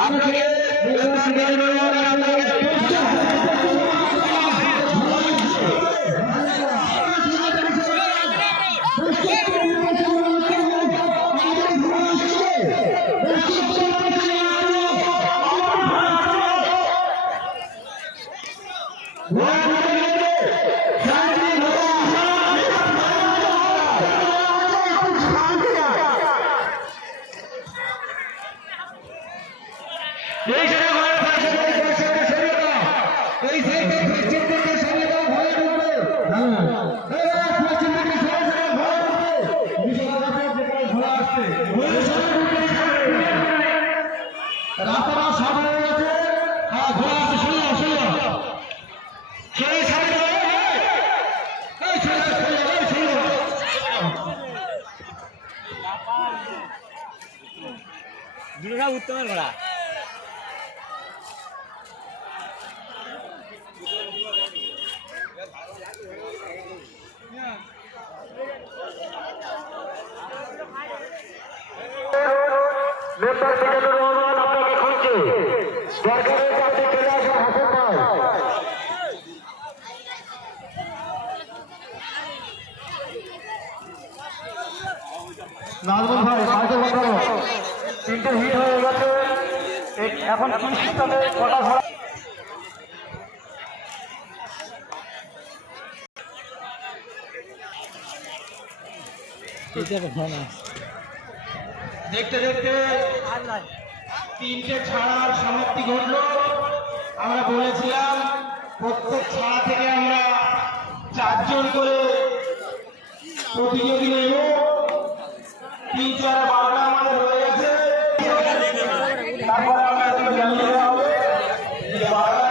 আপনাকে এই এই, এই। এই, সরিয়ে দাও, সরিয়ে দাও, এই, সরিয়ে দাও। দুটোটা উত্তমের ঘোড়া মেম্বার মিজানুর রহমান আপনাকে খুঁজছে দরকারের কাছে চলে আসুন হাসান ভাই নাজমুল ভাই কাজে বাঁচানো তিনটে হিট হয়ে গেছে। এখন কি সিস্টেমে কটা ঘোড়া দেখতে দেখতে। তিনটে ছাড়ার সমাপ্তি ঘটল। আমরা বলেছিলাম, প্রত্যেক ছাড়া থেকে আমরা চারজন করে প্রতিযোগী নেব। তিন চার বারোটা আমাদের রয়ে গেছে। তারপরে আমরা জানিয়ে হবে বারোটা